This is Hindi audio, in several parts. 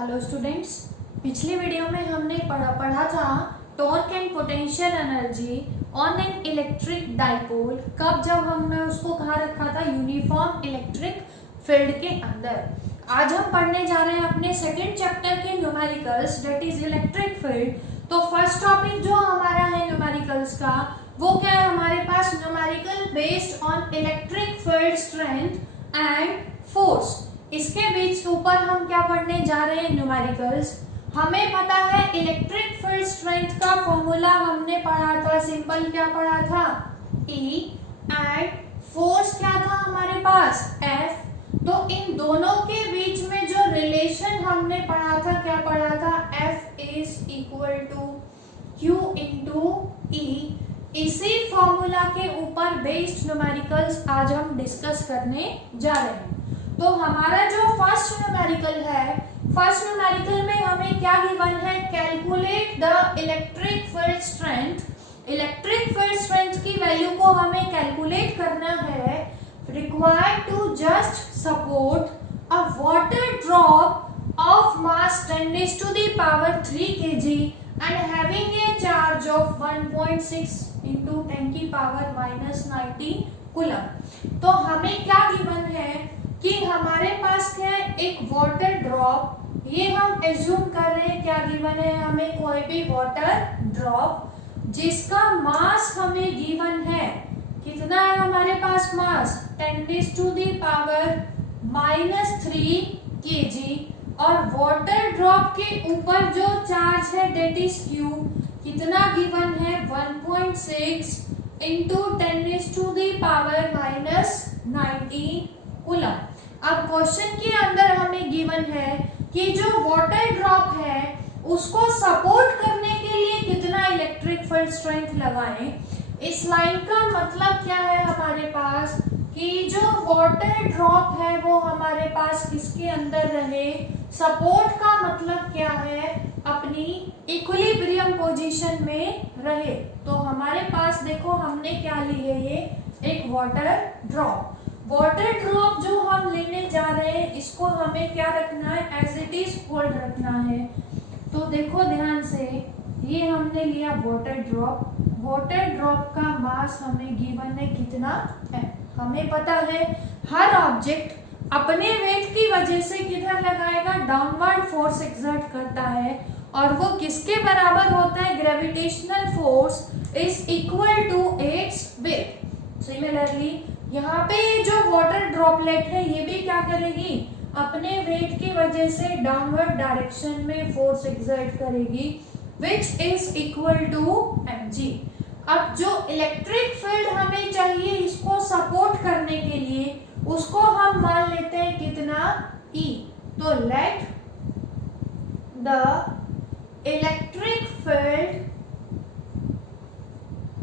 हेलो स्टूडेंट्स, पिछले वीडियो में हमने पढ़ा था torque and potential energy on an electric dipole. कब? जब हमने उसको कहाँ रखा था? यूनिफॉर्म इलेक्ट्रिक फील्ड के अंदर। आज हम पढ़ने जा रहे हैं अपने सेकंड चैप्टर के numericals, that is electric field. तो फर्स्ट टॉपिक जो हमारा है न्यूमेरिकल्स का, वो क्या है हमारे पास? Numerical based on electric field strength and force. इसके बीच ऊपर हम क्या पढ़ने जा रहे हैं? न्यूमेरिकल्स। हमें पता है इलेक्ट्रिक फील्ड स्ट्रेंथ का फॉर्मूला हमने पढ़ा था, सिंपल क्या पढ़ा था? E एंड फोर्स क्या था हमारे पास? F। तो इन दोनों के बीच में जो रिलेशन हमने पढ़ा था, क्या पढ़ा था? F is equal to Q into E। इसी फॉर्मूला के ऊपर बेस्ड न्यूमेरिकल्स आज हम डिस्कस करने जा रहे हैं। तो हमारा जो फर्स्ट न्यूमेरिकल है, फर्स्ट न्यूमेरिकल में हमें क्या गिवन है? Calculate the electric field strength. Electric field strength की वैल्यू को हमें कैलकुलेट करना है। Required to just support a water drop of mass 10⁻³ kg and having a charge of 1.6 into 10⁻⁻19 coulomb. तो हमें क्या गिवन है कि हमारे पास क्या है? एक वाटर ड्रॉप। ये हम एज्यूम कर रहे हैं क्या गिवन है हमें? कोई भी वाटर ड्रॉप जिसका मास हमें गिवन है। कितना है हमारे पास मास? 10⁻³ kg। और वाटर ड्रॉप के ऊपर जो चार्ज है दैट इज Q, कितना गिवन है? 1.6 इंटू 10⁻⁻19 कूलम। अब क्वेश्चन के अंदर हमें गिवन है कि जो वाटर ड्रॉप है उसको सपोर्ट करने के लिए कितना इलेक्ट्रिक फील्ड स्ट्रेंथ लगाएं। इस लाइन का मतलब क्या है हमारे पास? कि जो वाटर ड्रॉप है वो हमारे पास किसके अंदर रहे? सपोर्ट का मतलब क्या है? अपनी इक्विलिब्रियम पोजीशन में रहे। तो हमारे पास देखो हमने क्या ली है, ये एक वाटर ड्रॉप। वाटर ड्रॉप जो हम लेने जा रहे हैं इसको हमें क्या रखना है? एज इट इज होल्ड रखना है। तो देखो ध्यान से, ये हमने लिया वाटर ड्रॉप। वाटर ड्रॉप का मास हमें गिवन है कितना है? हमें पता है हर ऑब्जेक्ट अपने वेट की वजह से किधर लगाएगा? डाउनवर्ड फोर्स एक्सर्ट करता है। और वो किसके बराबर होता है? Gravitational force is equal to its weight. Similarly यहाँ पे जो वाटर ड्रॉपलेट है ये भी क्या करेगी? अपने वेट की वजह से डाउनवर्ड डायरेक्शन में फोर्स एक्सर्ट करेगी, which is equal to mg। अब जो इलेक्ट्रिक फील्ड हमें चाहिए इसको सपोर्ट करने के लिए, उसको हम मान लेते हैं कितना? E। तो let the electric field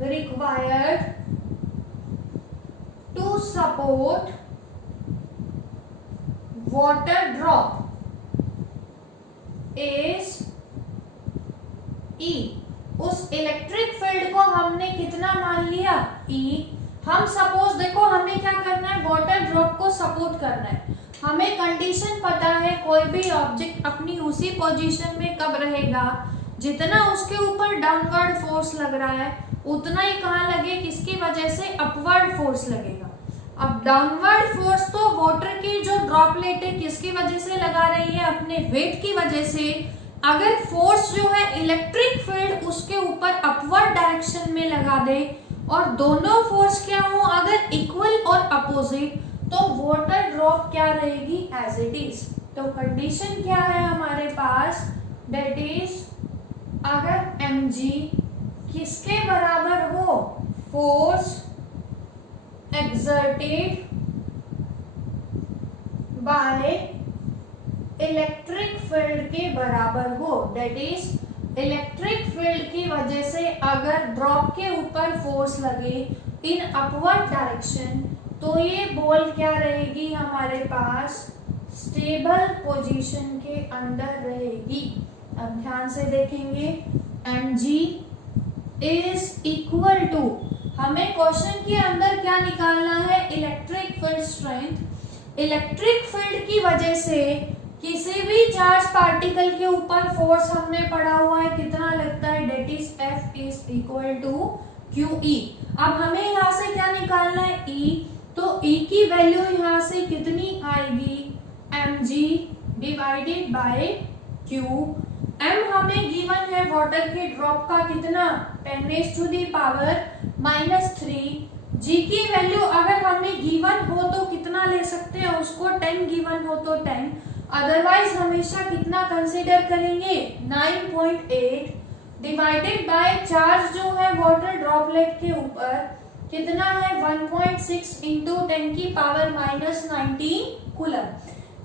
required to support water drop is E। उस इलेक्ट्रिक फील्ड को हमने कितना मान लिया? E। हम सपोज देखो हमें क्या करना है? वाटर ड्रॉप को सपोर्ट करना है। हमें कंडीशन पता है कोई भी ऑब्जेक्ट अपनी उसी पोजीशन में कब रहेगा? जितना उसके ऊपर डाउनवर्ड फोर्स लग रहा है उतना ही कहाँ लगे? किसकी वजह से? अपवर्ड फोर्स लगेगा। अब डाउनवर्ड फोर्स तो वाटर की जो ड्रॉपलेट है किसकी वजह से लगा रही है? अपने वेट की वजह से। अगर फोर्स जो है इलेक्ट्रिक फील्ड उसके ऊपर अपवर्ड डायरेक्शन में लगा दे और दोनों फोर्स क्या हो? अगर इक्वल और अपोजिट, तो वाटर ड्रॉप क्या रहेगी? As it is. तो कंडीशन क्या है हमारे पास? दैट इज अगर mg किसके बराबर हो? Force exerted by electric field के बराबर हो। दैट इज इलेक्ट्रिक फील्ड की वजह से अगर ड्रॉप के ऊपर फोर्स लगे इन अपवर्ड डायरेक्शन, तो ये बॉल क्या रहेगी हमारे पास? स्टेबल पोजीशन के अंदर रहेगी। अब ध्यान से देखेंगे, mg इज इक्वल टू, हमें क्वेश्चन के अंदर क्या निकालना है? Electric field strength. Electric field की वजह से किसी भी चार्ज पार्टिकल के ऊपर फोर्स हमने पढ़ा हुआ है कितना लगता है, that is F is equal to QE। अब हमें यहाँ से क्या निकालना है, E। तो E की वैल्यू यहाँ से कितनी आएगी, mg divided by Q। m हमें गिवन है वाटर के ड्रॉप का कितना, 10⁻⁻3। g की वैल्यू अगर हमें गिवन हो तो कितना ले सकते हैं उसको, 10 गिवन हो तो 10, अदरवाइज हमेशा कितना कंसीडर करेंगे, 9.8 डिवाइडेड बाय चार्ज जो है वाटर ड्रॉपलेट के ऊपर कितना है, 1.6 इंटू 10⁻⁻19 कूलम।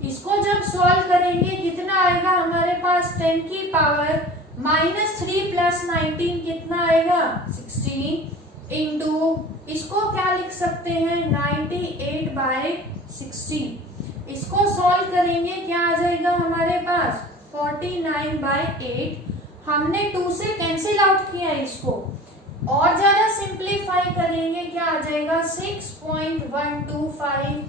इसको जब सॉल्व करेंगे कितना आएगा हमारे पास, 10⁻³ प्लस 19 कितना आएगा, 16 इंटू इसको क्या लिख सकते हैं, 98/16। इसको सॉल्व करेंगे क्या आ जाएगा हमारे पास, 49/8। हमने 2 से कैंसिल आउट किया इसको, और ज्यादा सिंप्लीफाई करेंगे क्या आ जाएगा, 6.125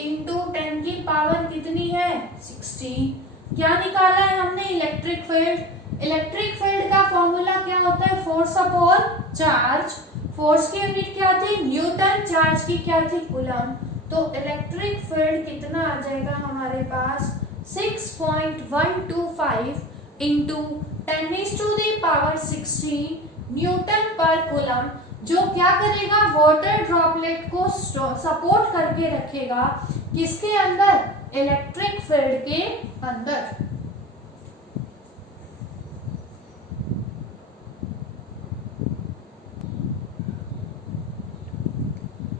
इंटू 10 की पावर कितनी है, 16। क्या निकाला है हमने, इलेक्ट्रिक फील्ड। इलेक्ट्रिक फील्ड का फॉर्मूला क्या होता है, फोर्स अपॉन चार्ज। फोर्स की यूनिट क्या थी, न्यूटन, चार्ज की क्या थी, कूलम। तो इलेक्ट्रिक फील्ड कितना आ जाएगा हमारे पास, 6.125 इंटू 10⁻16 न्यूटन पर कूलम, जो क्या करेगा, वाटर ड्रॉपलेट को सपोर्ट करके रखेगा किसके अंदर, इलेक्ट्रिक फील्ड के अंदर।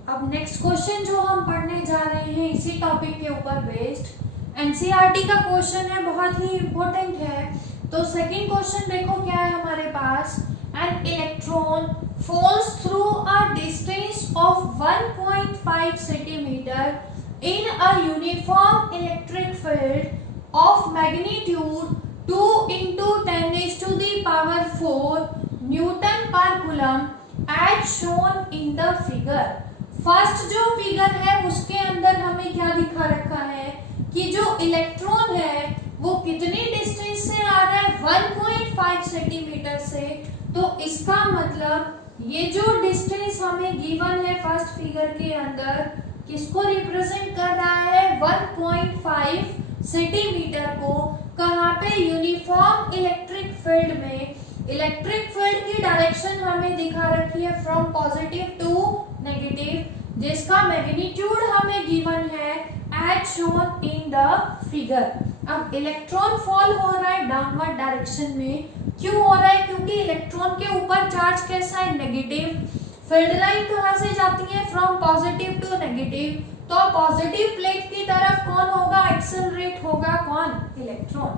अब नेक्स्ट क्वेश्चन जो हम पढ़ने जा रहे हैं इसी टॉपिक के ऊपर बेस्ड, एनसीईआरटी का क्वेश्चन है, बहुत ही इंपॉर्टेंट है। तो सेकंड क्वेश्चन देखो क्या है हमारे पास, an electron falls through a distance of 1.5 centimeter in a uniform electric field of magnitude 2 into 10⁻⁴ Newton per coulomb as shown in the figure। First जो फिगर है उसके अंदर हमें क्या दिखा रखा है कि जो इलेक्ट्रॉन है वो कितनी डिस्टेंस से आ रहा है, 1.5 सेंटीमीटर से। तो इसका मतलब ये जो डिस्टेंस हमें गिवन है फर्स्ट फिगर के अंदर किसको रिप्रेजेंट कर रहा है, 1.5 सेंटीमीटर को। कहाँ पे, यूनिफॉर्म इलेक्ट्रिक फील्ड में। इलेक्ट्रिक फील्ड की डायरेक्शन हमें दिखा रखी है फ्रॉम पॉजिटिव टू नेगेटिव, जिसका मैग्नीट्यूड हमें गिवन है as shown in the figure. अब इलेक्ट्रॉन फॉल हो रहा है डाउनवर्ड डायरेक्शन में, क्यों हो रहा है, क्योंकि इलेक्ट्रॉन के ऊपर चार्ज कैसा है, नेगेटिव। फील्ड लाइन कहाँ से जाती है, फ्रॉम पॉजिटिव टू नेगेटिव। तो पॉजिटिव प्लेट की तरफ कौन होगा, एक्सेलरेट होगा, कौन, इलेक्ट्रॉन।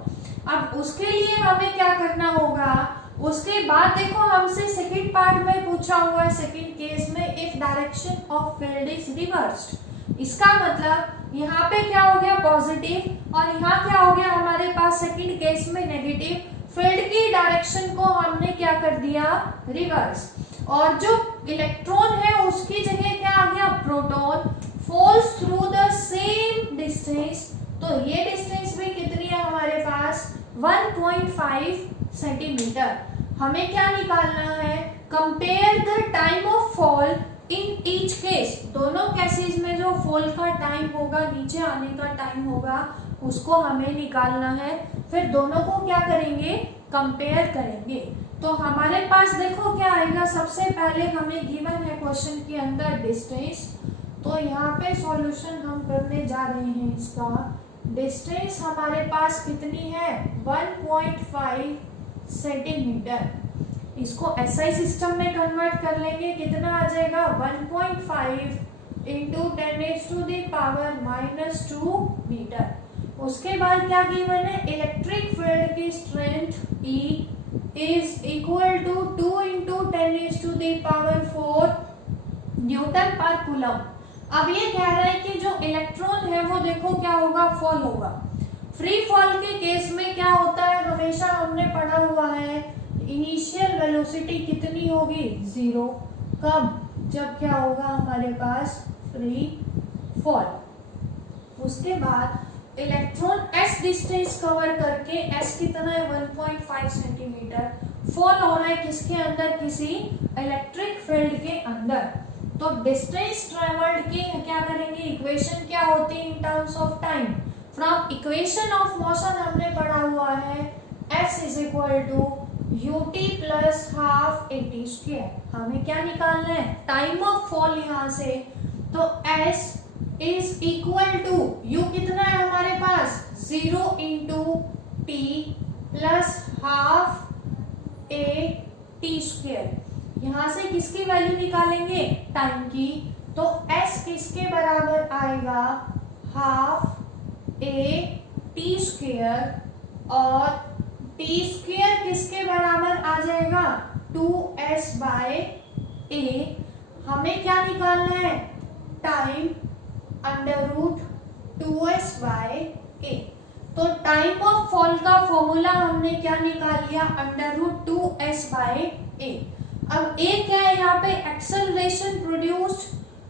अब उसके लिए हमें क्या करना होगा, उसके बाद देखो हमसे सेकंड पार्ट में पूछा हुआ है, सेकंड केस में, if direction of field is reversed. इसका मतलब यहाँ पे क्या हो गया, पॉजिटिव, और यहाँ क्या हो गया हमारे पास सेकंड केस में नेगेटिव। फील्ड की डायरेक्शन को हमने क्या कर दिया, रिवर्स। और जो इलेक्ट्रॉन है उसकी जगह क्या आ गया, proton. Falls through the same distance, तो ये डिस्टेंस भी कितनी है हमारे पास, 1.5 सेंटीमीटर। हमें क्या निकालना है, compare the time of fall in each case. दोनों केसेस में जो फॉल का टाइम होगा, नीचे आने का टाइम होगा, उसको हमें निकालना है। फिर दोनों को क्या करेंगे, कंपेयर करेंगे। तो हमारे पास देखो क्या आएगा, सबसे पहले हमें गिवन है क्वेश्चन के अंदर डिस्टेंस। तो यहाँ पे सॉल्यूशन हम करने जा रहे हैं। इसका डिस्टेंस हमारे पास कितनी है, 1.5 सेंटीमीटर। इसको एसआई सिस्टम में कन्वर्ट कर लेंगे, कितना आ जाएगा, 1.5 इंटू 10⁻⁻² मीटर। उसके बाद क्या गिवन है, इलेक्ट्रिक फील्ड की strength E is equal to 2 into 10⁻⁴ newton per coulomb. अब ये कह रहा है कि जो इलेक्ट्रॉन है वो देखो क्या होगा, फॉल होगा। फ्री फॉल के केस में क्या होता है, हमेशा हमने पढ़ा हुआ है, इनिशियल वेलोसिटी कितनी होगी, 0। कब, जब क्या होगा हमारे पास फ्री फॉल। उसके बाद इलेक्ट्रॉन s डिस्टेंस कवर करके s कितना है 1.5 सेंटीमीटर फॉल हो रहा है किसके अंदर, किसी इलेक्ट्रिक फील्ड के अंदर। तो डिस्टेंस ट्रेवल्ड की क्या करेंगे, इक्वेशन क्या होती है in terms of time. From equation of motion हमने पढ़ा हुआ है s is equal to ut plus half at square. हमें क्या निकालना है, टाइम ऑफ फॉल यहाँ से। तो s is equal to u कितना है हमारे पास 0 into t plus half a t square. यहां से किसकी वैल्यू निकालेंगे, टाइम की। तो s किसके बराबर आएगा, हाफ a t स्क्वायर, और t स्क्वायर किसके बराबर आ जाएगा 2s बाय a। हमें क्या निकालना है, time under root 2s by a। तो टाइम ऑफ फॉल का फॉर्मूला हमने क्या निकाल लिया, under root 2s by a। अब a क्या है यहाँ पे, एक्सेलरेशन प्रोड्यूस्ड।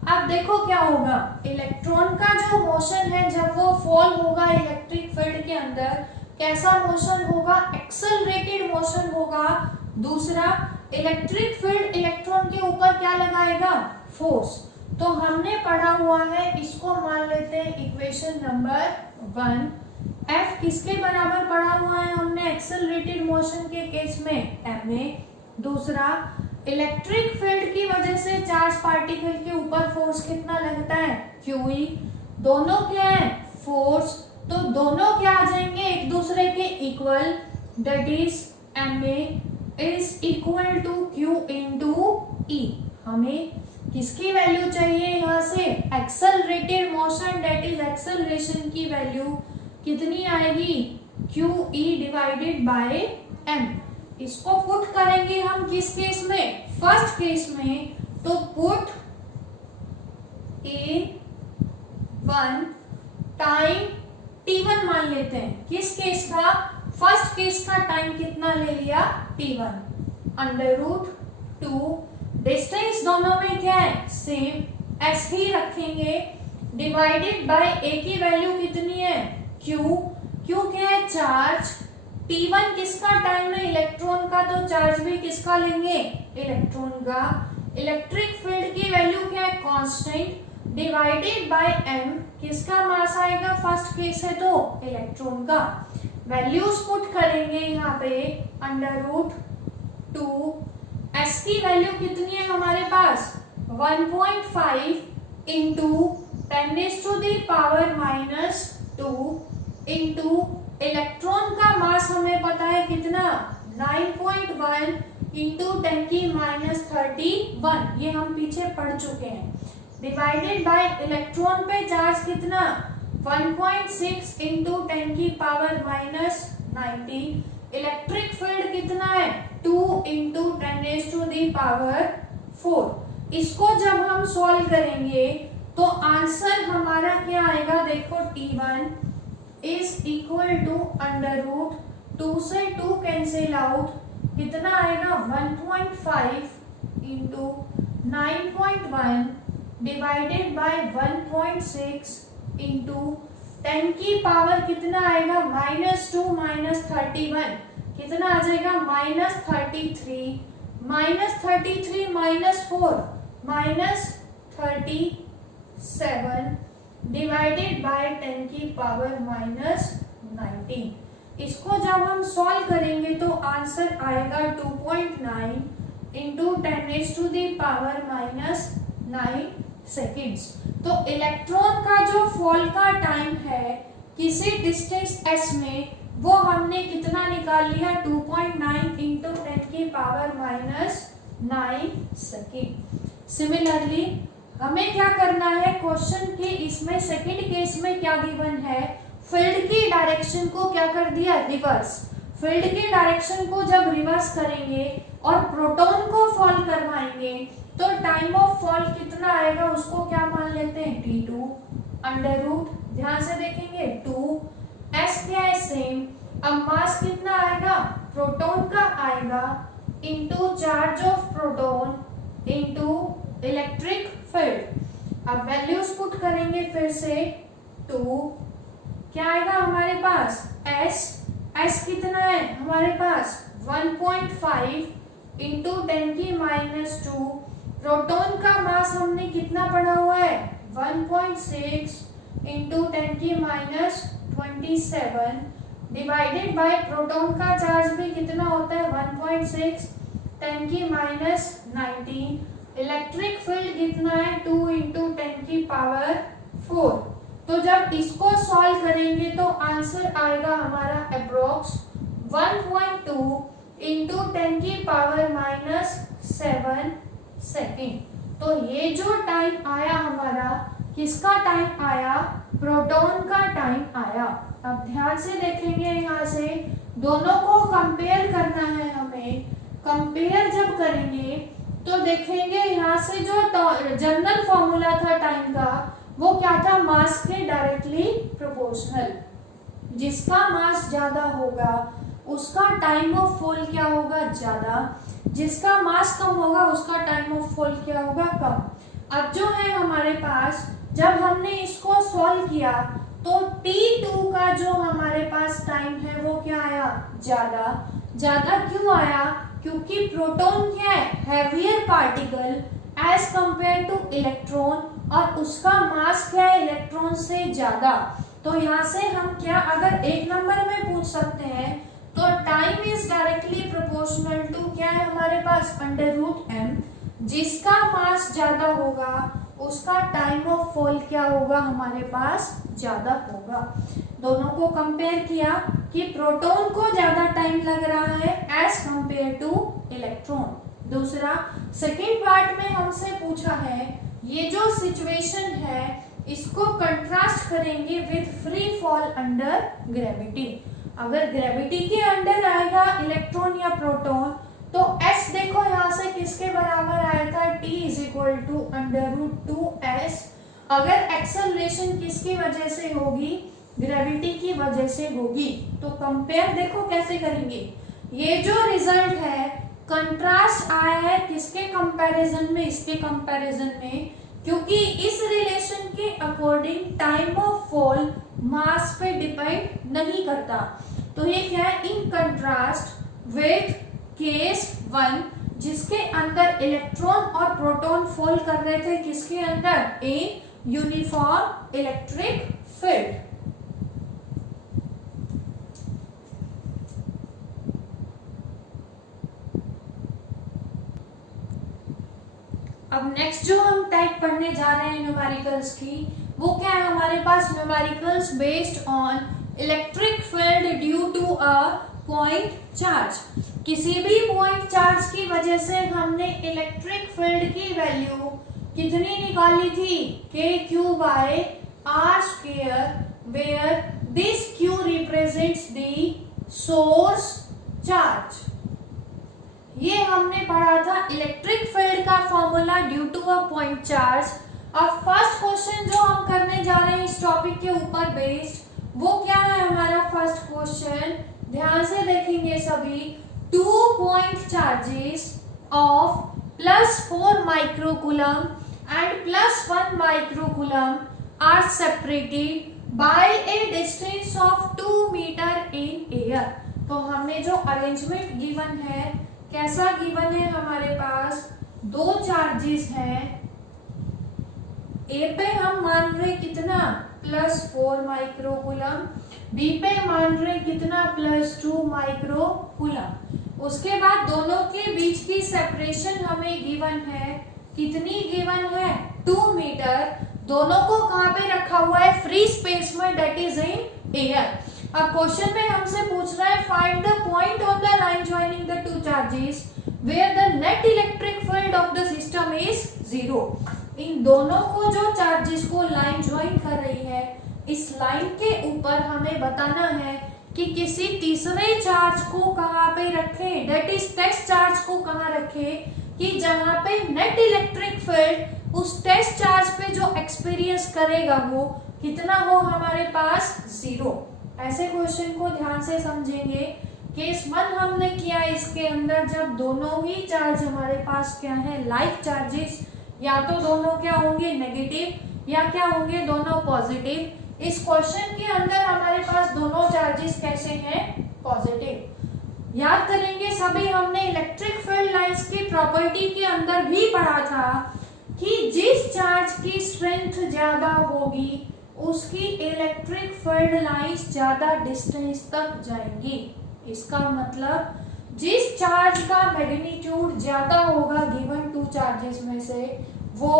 अब देखो क्या होगा, इलेक्ट्रॉन का जो मोशन है जब वो फॉल होगा इलेक्ट्रिक फील्ड के अंदर, कैसा मोशन होगा, एक्सेलरेटेड मोशन होगा। दूसरा, इलेक्ट्रिक फील्ड इलेक्ट्रॉन के ऊपर क्या लगाएगा, फोर्स। तो हमने पढ़ा हुआ है, इसको मान लेते हैं इक्वेशन नंबर 1। F किसके बराबर पढ़ा हुआ है हमने, एक्सेलरेटेड मोशन के केस में ma। दूसरा, इलेक्ट्रिक फील्ड की वजह से चार्ज पार्टिकल के ऊपर फोर्स कितना लगता है, QE। दोनों क्या है, फोर्स। तो दोनों क्या आ जाएंगे, एक दूसरे के equal, that is ma is equal to Q into E। हमें किसकी वैल्यू चाहिए यहाँ से, accelerated motion that is acceleration की वैल्यू कितनी आएगी, QE डिवाइडेड बाय m। इसको पुट करेंगे हम किस केस में, फर्स्ट केस में। तो पुट इन 1 टाइम t1 मान लेते हैं, किस केस का, फर्स्ट केस का टाइम कितना ले लिया, t1 अंडर रूट 2। डिस्टेंस दोनों में क्या है, सेम, s ही रखेंगे, डिवाइडेड बाय a की वैल्यू कितनी है, q। q क्या है, चार्ज। T1 किसका टाइम है, इलेक्ट्रॉन का, तो चार्ज भी किसका लेंगे, इलेक्ट्रॉन का। इलेक्ट्रिक फील्ड की वैल्यू क्या है, कांस्टेंट, डिवाइडेड बाय m। किसका मास आएगा, फर्स्ट केस है तो इलेक्ट्रॉन का। वैल्यूज पुट करेंगे यहाँ पे, अंडर रूट 2। s की वैल्यू कितनी है हमारे पास, 1.5 इंटू 10⁻⁻² इंटू इलेक्ट्रॉन का मास हमें पता है कितना, 9.1 इंटू 10⁻31। ये हम पीछे पढ़ चुके हैं। डिवाइडेड बाय इलेक्ट्रॉन पे चार्ज कितना, 1.6 इंटू 10⁻⁻19। इलेक्ट्रिक फील्ड कितना है, 2 इंटू 10⁻⁴। इसको जब हम सॉल्व करेंगे तो आंसर हमारा क्या आएगा, देखो T1 is equal to under root 2 से 2 कैंसिल आउट, कितना आएगा 1.5 इंटू 9.1 डिवाइडेड बाय 1.6 इंटू 10 की पावर कितना आएगा, -2 -31, कितना आ जाएगा -33, -33 -4 -37 डिवाइडेड बाय 10 की पावर -19। इसको जब हम सॉल्व करेंगे तो आंसर आएगा 2.9 इंटू 10⁻⁹ सेकेंड्स। तो इलेक्ट्रॉन का जो फॉल का टाइम है किसी डिस्टेंस s में, वो हमने कितना निकाल लिया, 2.9 इंटू 10 की पावर -9 सेकेंड। सिमिलरली हमें क्या करना है, क्वेश्चन के इसमें सेकंड केस में क्या गिवन है, फील्ड की डायरेक्शन को क्या कर दिया, रिवर्स। फील्ड की डायरेक्शन को जब रिवर्स करेंगे और प्रोटॉन को फॉल करवाएंगे तो टाइम ऑफ फॉल कितना आएगा, उसको क्या मान लेते हैं, T2 अंडर रूट, ध्यान से देखेंगे 2, s क्या है सेम। अब मास कितना आएगा, प्रोटॉन का आएगा, into charge of proton into electric field. अब वैल्यूज पुट करेंगे फिर से, 2 क्या आएगा हमारे पास एस कितना है हमारे पास 1.5 इंटू 10⁻²। प्रोटॉन का मास हमने कितना पढ़ा हुआ है 1.6 इंटू 10⁻27 डिवाइडेड बाय प्रोटॉन का चार्ज भी कितना होता है 1.6 10⁻19। इलेक्ट्रिक फील्ड कितना है 2 इंटू 10⁻4। तो जब इसको सॉल्व करेंगे तो आंसर आएगा हमारा अप्रोक्स 1.2 इंटू 10⁻7 सेकेंड। तो ये जो टाइम आया हमारा किसका टाइम आया प्रोटॉन का टाइम आया। अब ध्यान से देखेंगे यहाँ से दोनों को कंपेयर करना है हमें। कंपेयर जब करेंगे तो देखेंगे यहाँ से जो जनरल फॉर्मूला था टाइम का वो क्या था मास के डायरेक्टली प्रोपोर्शनल। जिसका मास ज्यादा होगा उसका टाइम ऑफ फॉल क्या होगा ज्यादा, जिसका मास कम होगा उसका टाइम ऑफ फॉल क्या होगा कम। अब जो है हमारे पास जब हमने इसको सॉल्व किया तो T2 का जो हमारे पास टाइम है वो क्या आया ज्यादा। ज्यादा क्यों आया क्योंकि प्रोटॉन क्या है heavier particle as compare to electron और उसका मास क्या है इलेक्ट्रॉन से ज्यादा। तो यहाँ से हम क्या अगर एक नंबर में पूछ सकते हैं तो time is directly proportional to क्या है हमारे पास √m। जिसका मास ज्यादा होगा उसका टाइम ऑफ फॉल क्या होगा हमारे पास ज्यादा होगा। दोनों को कंपेयर किया कि प्रोटॉन को ज्यादा टाइम लग रहा है एज कंपेयर टू इलेक्ट्रॉन। दूसरा सेकेंड पार्ट में हमसे पूछा है ये जो सिचुएशन है इसको कंट्रास्ट करेंगे with free fall under gravity. अगर ग्रेविटी के अंडर आएगा इलेक्ट्रॉन या प्रोटॉन तो s देखो यहाँ से किसके बराबर आया था t = √2s। अगर एक्सेलरेशन किसकी वजह से होगी ग्रेविटी की वजह से होगी। तो कंपेयर देखो कैसे करेंगे। ये जो रिजल्ट है कंट्रास्ट आया है किसके कंपैरिजन में इसके कंपैरिजन में, क्योंकि इस रिलेशन के अकॉर्डिंग टाइम ऑफ फॉल मास पे डिपेंड नहीं करता। तो ये क्या है इन कंट्रास्ट विथ केस 1 जिसके अंदर इलेक्ट्रॉन और प्रोटॉन फॉल कर रहे थे किसके अंदर इन यूनिफॉर्म इलेक्ट्रिक फील्ड। अब नेक्स्ट जो हम टाइप पढ़ने जा रहे हैं न्यूमेरिकल्स की वो क्या है हमारे पास numericals based on electric field due to a point charge. किसी भी पॉइंट चार्ज की वजह से हमने इलेक्ट्रिक फील्ड की वैल्यू कितनी निकाली थी kq/r² where this q represents the source charge. ये हमने पढ़ा था इलेक्ट्रिक फील्ड का formula due to a point charge. अब फर्स्ट क्वेश्चन जो हम करने जा रहे हैं इस टॉपिक के ऊपर बेस्ड वो क्या है हमारा फर्स्ट क्वेश्चन, ध्यान से देखेंगे सभी। 2 point charges of +4 microcoulomb and +1 microcoulomb are separated by a distance of 2 metre in air. तो हमने जो अरेंजमेंट गिवन है कैसा गिवन है हमारे पास 2 चार्जेस हैं। ए पे हम मान रहे कितना +4 माइक्रोकूलम, बी पे मान रहे कितना +2 माइक्रोकूलम। उसके बाद दोनों के बीच की सेपरेशन हमें गिवन है कितनी गिवन है 2 मीटर। दोनों को कहां पे रखा हुआ है फ्री स्पेस में दैट इज इन एयर। अब क्वेश्चन में हमसे पूछ रहा है find the point on the line joining the 2 charges where the net electric field of the system is 0। इन दोनों को जो चार्जेस को लाइन ज्वाइन कर रही है इस लाइन के ऊपर हमें बताना है कि किसी तीसरे चार्ज को कहां पे रखें दैट इज टेस्ट चार्ज को कहां रखें कि जहां पे नेट इलेक्ट्रिक फील्ड उस टेस्ट चार्ज पे जो एक्सपीरियंस करेगा वो कितना हो हमारे पास 0। ऐसे क्वेश्चन को ध्यान से समझेंगे। केस 1 हमने किया इसके अंदर जब दोनों ही चार्ज हमारे पास क्या है लाइक चार्जेस, या तो दोनों क्या होंगे नेगेटिव या क्या होंगे दोनों पॉजिटिव। इस क्वेश्चन के अंदर हमारे पास दोनों चार्जेस कैसे हैं, पॉजिटिव। याद करेंगे सभी, हमने इलेक्ट्रिक फील्ड लाइंस की प्रॉपर्टी के अंदर भी पढ़ा था कि जिस चार्ज की स्ट्रेंथ ज्यादा होगी उसकी इलेक्ट्रिक फील्ड लाइंस ज्यादा डिस्टेंस तक जाएंगी। इसका मतलब जिस चार्ज का मैग्नीट्यूड ज्यादा होगा गिवन टू चार्जेस में से, वो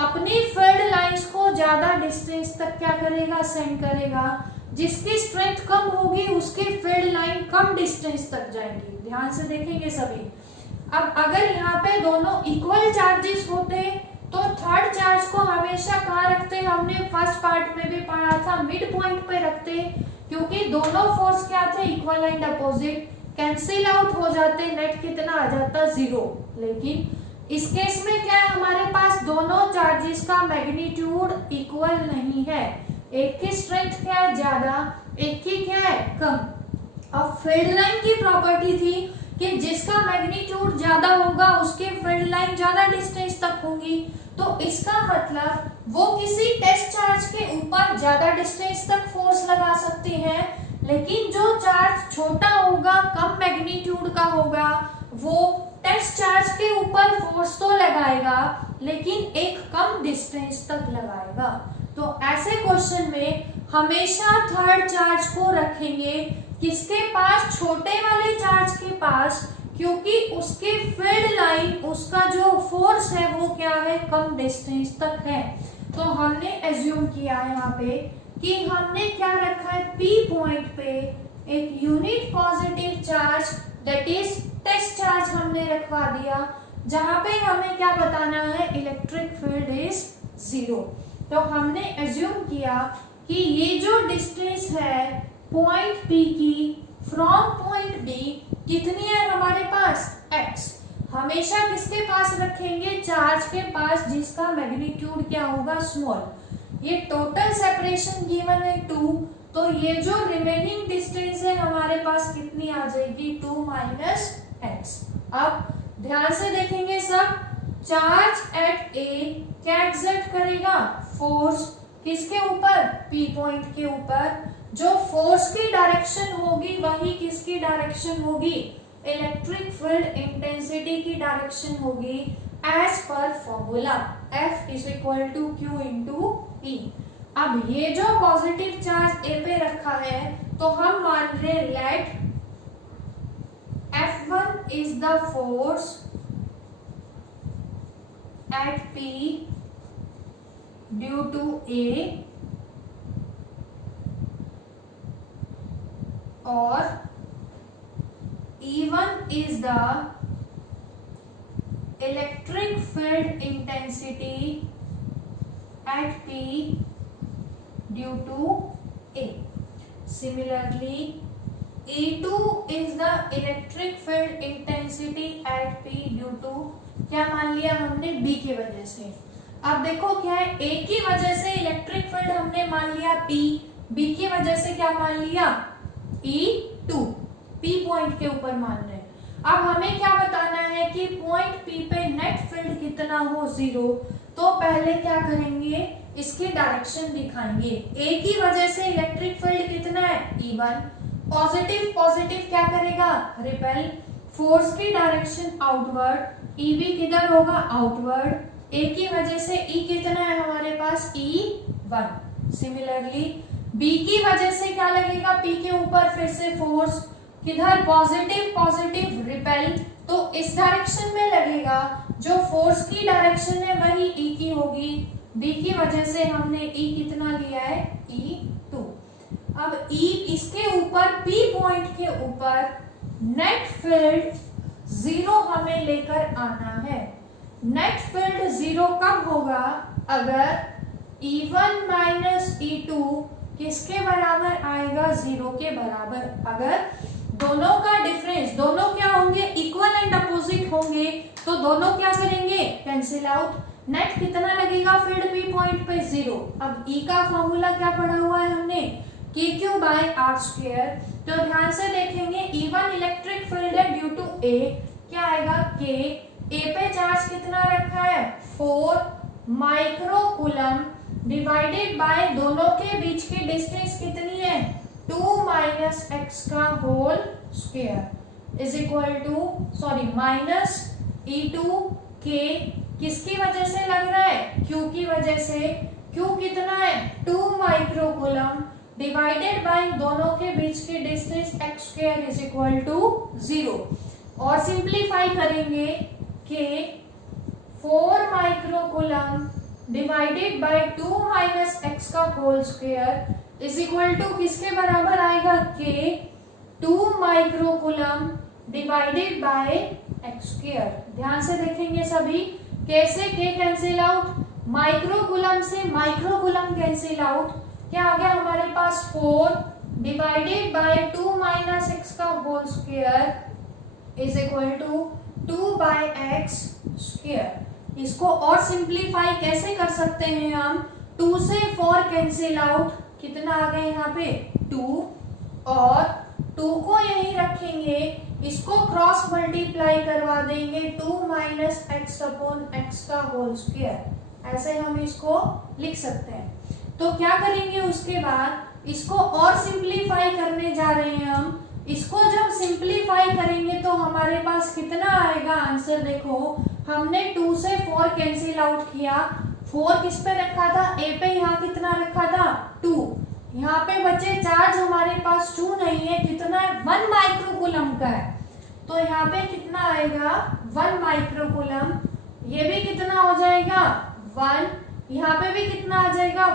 अपनी फील्ड लाइंस को ज्यादा डिस्टेंस तक क्या करेगा, सेंड करेगा। जिसकी स्ट्रेंथ कम होगी उसकी फील्ड लाइन कम डिस्टेंस तक जाएंगी। ध्यान से देखेंगे सभी। अब अगर यहाँ पे दोनों इक्वल चार्जेस होते तो थर्ड चार्ज को हमेशा कहाँ रखते, हमने फर्स्ट पार्ट में भी पढ़ा था, मिड पॉइंट पे रखते, क्योंकि दोनों फोर्स क्या थे, equal and opposite, cancel out हो जाते, नेट कितना आ जाता, 0। लेकिन इस केस में क्या है, हमारे पास दोनों चार्जेस का मैग्नीट्यूड इक्वल नहीं है। एक की स्ट्रेंथ क्या है, ज्यादा, एक की क्या है, कम। अब फील्ड लाइन की प्रॉपर्टी थी कि जिसका मैग्नीट्यूड ज्यादा होगा उसकी फील्ड लाइन ज्यादा डिस्टेंस तक होगी। तो इसका मतलब वो किसी टेस्ट चार्ज के ऊपर ज्यादा डिस्टेंस तक फोर्स लगा सकती है, लेकिन जो चार्ज छोटा होगा, कम मैग्नीट्यूड का होगा, वो टेस्ट चार्ज के ऊपर फोर्स तो लगाएगा लेकिन एक कम डिस्टेंस तक लगाएगा। तो ऐसे क्वेश्चन में हमेशा थर्ड चार्ज को रखेंगे किसके पास, छोटे वाले चार्ज के पास, क्योंकि उसकी फील्ड लाइन, उसका जो फोर्स है वो क्या है, कम डिस्टेंस तक है। तो हमने एज्यूम किया है यहाँ पे कि हमने क्या रखा है, पी पॉइंट पे एक unit positive charge that is test charge हमने रखवा दिया, जहां पे हमें क्या बताना है, इलेक्ट्रिक फील्ड इज 0। तो हमने एज्यूम किया कि ये जो डिस्टेंस है पॉइंट पी की फ्रॉम पॉइंट बी कितनी है हमारे पास, x। हमेशा किसके पास रखेंगे, चार्ज के पास जिसका मैग्नीट्यूड क्या होगा, स्मॉल। ये टोटल सेपरेशन गिवन है 2, तो ये जो रिमेनिंग डिस्टेंस है हमारे पास कितनी आ जाएगी, 2 माइनस x। अब ध्यान से देखेंगे सब, चार्ज एट ए क्या एक्सर्ट करेगा, फोर्स किसके ऊपर, पी पॉइंट के ऊपर। जो फोर्स की डायरेक्शन होगी वही किसकी डायरेक्शन होगी, इलेक्ट्रिक फील्ड इंटेंसिटी की डायरेक्शन होगी, एज पर formula F is equal to Q into E। अब ये जो पॉजिटिव चार्ज ए पे रखा है तो हम मान रहे let F1 is the force at P due to A और E1 is the electric field intensity at P due to A. Similarly, E2 is the electric field intensity at P due to क्या मान लिया हमने, B की वजह से। अब देखो क्या है, A की वजह से इलेक्ट्रिक फील्ड हमने मान लिया P, B की वजह से क्या मान लिया, E2, P पॉइंट के ऊपर मान रहे हैं। अब हमें क्या बताना है कि पॉइंट P पे नेट फील्ड कितना हो, 0। तो पहले क्या करेंगे, इसकी डायरेक्शन दिखाएंगे। A की वजह से इलेक्ट्रिक फील्ड कितना है, E1। पॉजिटिव पॉजिटिव क्या करेगा, रिपेल। फोर्स की डायरेक्शन आउटवर्ड, EB किधर होगा, आउटवर्ड। A की वजह से E कितना है हमारे पास, E1। सिमिलरली B की वजह से क्या लगेगा, P के ऊपर फिर से फोर्स, किधर, पॉजिटिव पॉजिटिव, रिपेल। तो इस डायरेक्शन में लगेगा, जो फोर्स की डायरेक्शन है वही E की होगी। B की वजह से हमने E कितना लिया है, E2। अब E इसके ऊपर, P पॉइंट के ऊपर नेट फील्ड 0 हमें लेकर आना है। नेट फील्ड 0 कब होगा, अगर E1 माइनस E2 किसके बराबर आएगा, 0 के बराबर। अगर दोनों का डिफरेंस, दोनों क्या होंगे, इक्वल एंड अपोजिट होंगे, तो दोनों क्या करेंगे, कैंसिल आउट। नेट कितना लगेगा फील्ड P पॉइंट पे, 0। अब E का फॉर्मूला क्या पढ़ा हुआ है हमने, KQ बाय R स्क्वायर। तो ध्यान से देखेंगे, E1 इलेक्ट्रिक फील्ड है ड्यू टू A, क्या आएगा, K। A पे चार्ज कितना रखा है, 4 माइक्रो कूलम, डिवाइडेड बाय दोनों के बीच की डिस्टेंस कितनी है 2 माइनस एक्स का whole square is equal to minus e2k किसकी वजह से लग रहा है Q की वजह से। Q कितना है 2 माइक्रोकूलम डिवाइडेड बाय दोनों के बीच की distance x square is equal to 0 और सिंप्लीफाई करेंगे कि 4 microcoulomb divided by 2 minus x का whole square is equal to किसके बराबर आएगा k 2 microcoulomb divided by x square. ध्यान से देखेंगे सभी कैसे k कैंसिल आउट, माइक्रोकूलम से माइक्रोकूलम कैंसिल आउट, क्या आ गया हमारे पास 4 डिवाइडेड बाय 2 माइनस एक्स का whole square is equal to 2 bye x square. इसको और सिंप्लीफाई कैसे कर सकते हैं हम 2 से 4 कैंसिल आउट, कितना आ गया यहाँ पे 2 और 2 को यही रखेंगे, इसको क्रॉस मल्टीप्लाई करवा देंगे 2 माइनस एक्स अपॉन एक्स का होल स्क्वायर, ऐसे हम इसको लिख सकते हैं। तो क्या करेंगे उसके बाद इसको और सिंप्लीफाई करने जा रहे हैं हम। इसको जब सिंप्लीफाई करेंगे तो हमारे पास कितना आएगा आंसर देखो, हमने 2 से 4 कैंसिल आउट किया, 4 किस पे रखा था a पे, यहाँ कितना रखा था 2, यहाँ पे बचे चार्ज हमारे पास 2 नहीं है, कितना है 1 माइक्रोकूलम का है, तो यहाँ पे कितना आएगा 1 माइक्रोकूलम, ये भी कितना हो जाएगा 1, यहाँ पे भी कितना आ जाएगा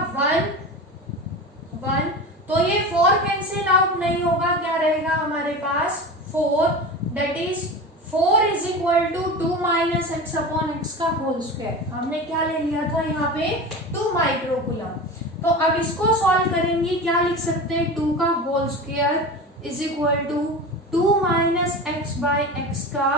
1, तो ये 4 कैंसिल आउट नहीं होगा, क्या रहेगा हमारे पास 4, that is 4 is equal to 2 minus x upon x का होल स्क्वायर। हमने क्या ले लिया था यहाँ पे 2 माइक्रोकूलम। तो अब इसको सॉल्व करेंगे, क्या लिख सकते हैं 2 का whole square is equal to 2 minus x by x का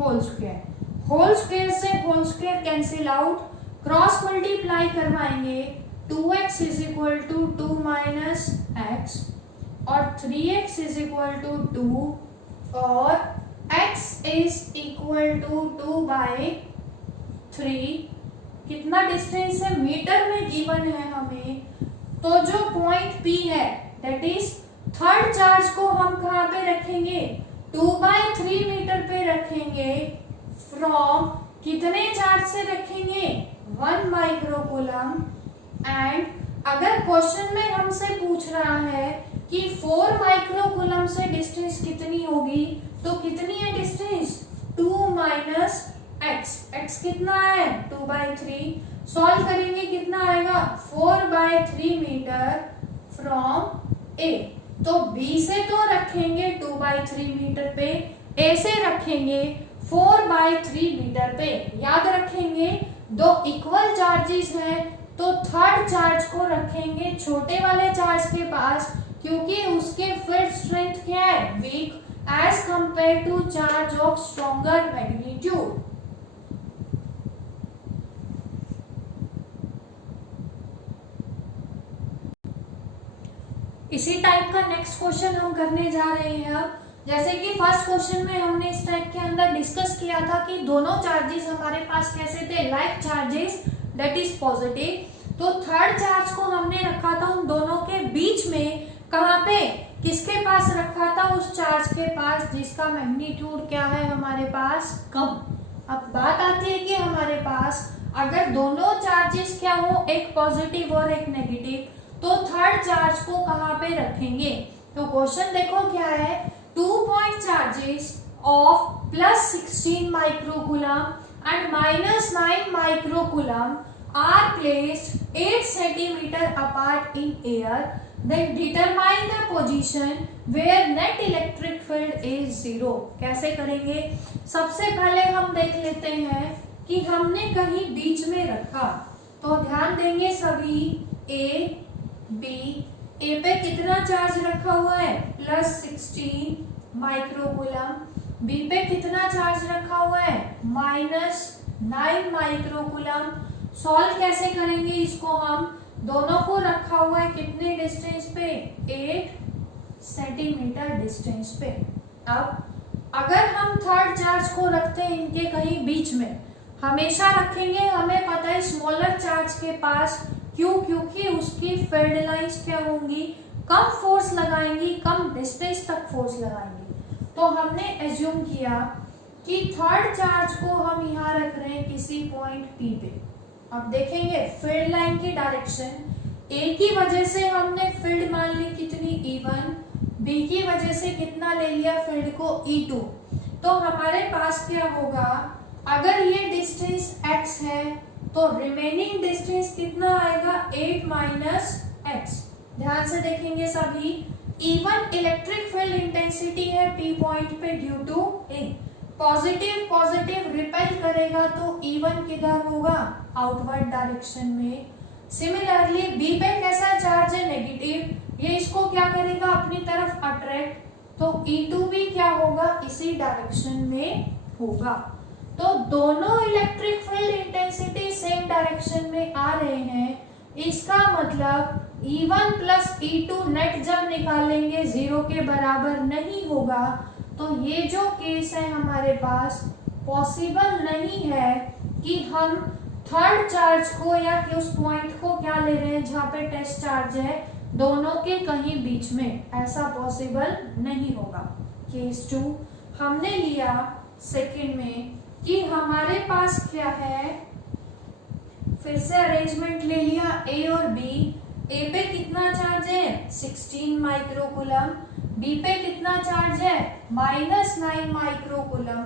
होल स्क्वायर, होल स्क्वायर से whole square cancel out, cross multiply करवाएंगे 2x is equal to 2 minus x और 3x इज इक्वल टू 2 और x is equal to 2 by 3, कितना डिस्टेंस है मीटर में गिवन है हमें, तो जो पॉइंट P है दैट इज थर्ड चार्ज को हम कहाँ पे रखेंगे 2/3 मीटर पे रखेंगे, फ्रॉम कितने चार्ज से रखेंगे 1 माइक्रोकूलम। एंड अगर क्वेश्चन में हमसे पूछ रहा है कि 4 माइक्रोकूलम से डिस्टेंस कितनी होगी, तो कितनी है डिस्टेंस 2 माइनस एक्स, एक्स कितना है 2/3, सॉल्व करेंगे कितना आएगा 4/3 मीटर फ्रॉम ए, तो बी से तो रखेंगे 2/3 मीटर पे, ए से रखेंगे 4/3 मीटर पे। याद रखेंगे दो इक्वल चार्जेस हैं तो थर्ड चार्ज को रखेंगे छोटे वाले चार्ज के पास, क्योंकि उसके फील्ड स्ट्रेंथ क्या है weak as compare to charge of stronger magnitude. इसी टाइप का नेक्स्ट क्वेश्चन हम करने जा रहे हैं। अब जैसे कि फर्स्ट क्वेश्चन में हमने इस टाइप के अंदर डिस्कस किया था कि दोनों चार्जेस हमारे पास कैसे थे like charges that is positive, तो थर्ड चार्ज को हमने रखा था उन दोनों के बीच में, कहाँ पे किसके पास रखा था उस चार्ज के पास जिसका मैग्नीट्यूड क्या है हमारे पास कम। अब बात आती है कि हमारे पास अगर दोनों चार्जेस क्या हो एक पॉजिटिव और एक नेगेटिव, तो थर्ड चार्ज को कहाँ पे रखेंगे। तो क्वेश्चन देखो क्या है, 2 point charges of +16 microcoulomb and -9 microcoulomb are placed 8 centimeter apart in air. Then determine the position where net electric field is 0. कैसे करेंगे, सबसे पहले हम देख लेते हैं कि हमने कहीं बीच में रखा, तो ध्यान देंगे सभी A, B, ए पे कितना चार्ज रखा हुआ है +16 माइक्रोकूलम, बी पे कितना चार्ज रखा हुआ है -9 माइक्रोकूलम। सॉल्व कैसे करेंगे इसको, हम दोनों को रखा हुआ है कितने डिस्टेंस पे 8 सेंटीमीटर डिस्टेंस पे। अब अगर हम थर्ड चार्ज को रखते हैं इनके कहीं बीच में, हमेशा रखेंगे। हमें पता है स्मॉलर चार्ज के पास क्यों, क्योंकि उसकी फील्ड लाइंस क्या होंगी, कम फोर्स लगाएंगी, कम डिस्टेंस तक फोर्स लगाएंगी। तो हमने एज्यूम किया कि थर्ड चार्ज को हम यहाँ रख रहे हैं किसी पॉइंट P पे। अब देखेंगे फील्ड लाइन की डायरेक्शन, A की वजह से हमने फील्ड मान ली कितनी E1, B की वजह से कितना ले लिया फील्ड को E2। तो हमारे पास क्या होगा, अगर ये डिस्टेंस x है तो रिमेनिंग डिस्टेंस कितना आएगा 8 माइनस x। ध्यान से देखेंगे सभी, E1 इलेक्ट्रिक फील्ड इंटेंसिटी है P पॉइंट पे due to A। Positive positive repel करेगा तो E1 किधर होगा, आउटवर्ड डायरेक्शन में। सिमिलरली B पे कैसा चार्ज है, नेगेटिव, ये इसको क्या करेगा अपनी तरफ अट्रैक्ट, तो E2 भी क्या होगा, इसी डायरेक्शन में होगा। तो दोनों electric field intensity same direction में आ रहे हैं। इसका मतलब E1 प्लस E2 नेट जब निकालेंगे 0 के बराबर नहीं होगा। तो ये जो केस है हमारे पास पॉसिबल नहीं है कि हम थर्ड चार्ज को या कि उस पॉइंट को क्या ले रहे हैं जहां पे टेस्ट चार्ज है दोनों के कहीं बीच में, ऐसा पॉसिबल नहीं होगा। केस 2 हमने लिया सेकंड में कि हमारे पास क्या है, फिर से अरेंजमेंट ले लिया A और B। A पे कितना चार्ज है 16 माइक्रोकूलम, B पे कितना चार्ज है -9 माइक्रोकूलम।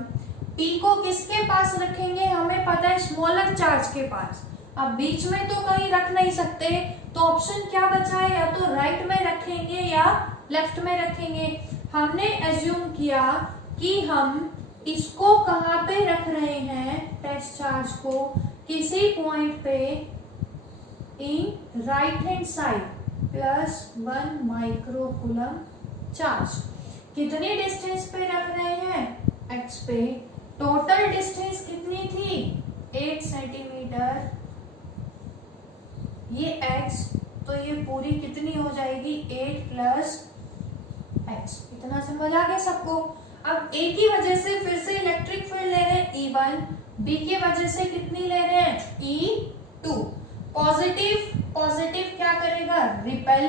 P को किसके पास रखेंगे, हमें पता है स्मॉलर चार्ज के पास। अब बीच में तो कहीं रख नहीं सकते, तो ऑप्शन क्या बचा है, या तो राइट में रखेंगे या लेफ्ट में रखेंगे। हमने एज्यूम किया कि हम इसको कहाँ पे रख रहे हैं, टेस्ट चार्ज को किसी पॉइंट पे in right hand side +1 microcoulomb charge. कितनी डिस्टेंस पे रख रहे हैं, x पे। टोटल डिस्टेंस कितनी थी 8 सेंटीमीटर, ये x, तो ये पूरी कितनी हो जाएगी 8 + x। इतना समझ आ गया सबको। अब A की वजह से फिर से इलेक्ट्रिक फील्ड ले रहे हैं E1, B की वजह से कितनी ले रहे हैं E2। पॉजिटिव पॉजिटिव क्या करेगा, रिपेल,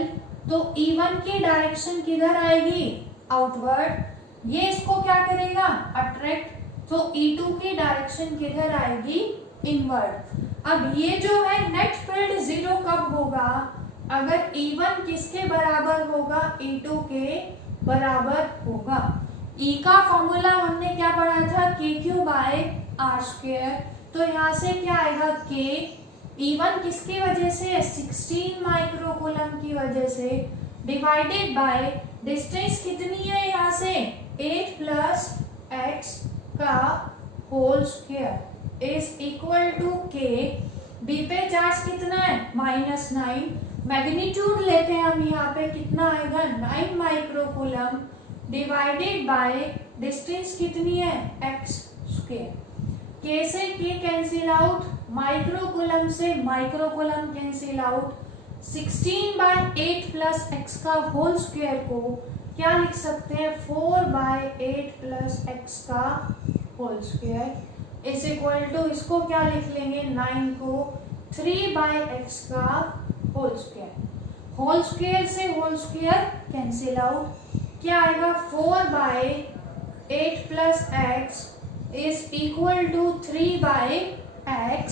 तो E1 की डायरेक्शन किधर आएगी, आउटवर्ड। ये इसको क्या करेगा, अट्रैक्ट, तो E2 की डायरेक्शन किधर आएगी, इनवर्ड। अब ये जो है नेट फील्ड 0 कब होगा, अगर E1 किसके बराबर होगा, E2 के बराबर होगा। E का फॉर्मूला हमने क्या पढ़ा था, KQ/R²। तो यहाँ से क्या आएगा K, E1 किसकी वजह से 16 माइक्रोकूलम की वजह से, डिवाइडेड बाय डिस्टेंस कितनी है यहाँ से 8 + x का whole square is equal to K। B पे चार्ज कितना है -9, मैग्नीट्यूड लेते हैं हम, यहाँ पे कितना आएगा 9 माइक्रोकूलम डिवाइडेड बाय डिस्टेंस कितनी है x²। K से K कैंसिल आउट, माइक्रोकूलम से माइक्रोकूलम कैंसिल आउट। 16/8 + x का होल स्क्वायर को क्या लिख सकते हैं, 4/8 + x का whole square is equal to, इसको क्या लिख लेंगे 9 को 3/x का होल स्क्वायर। होल स्क्वायर से होल स्क्वायर कैंसिल आउट, क्या आएगा 4/8 + x is equal to 3/x।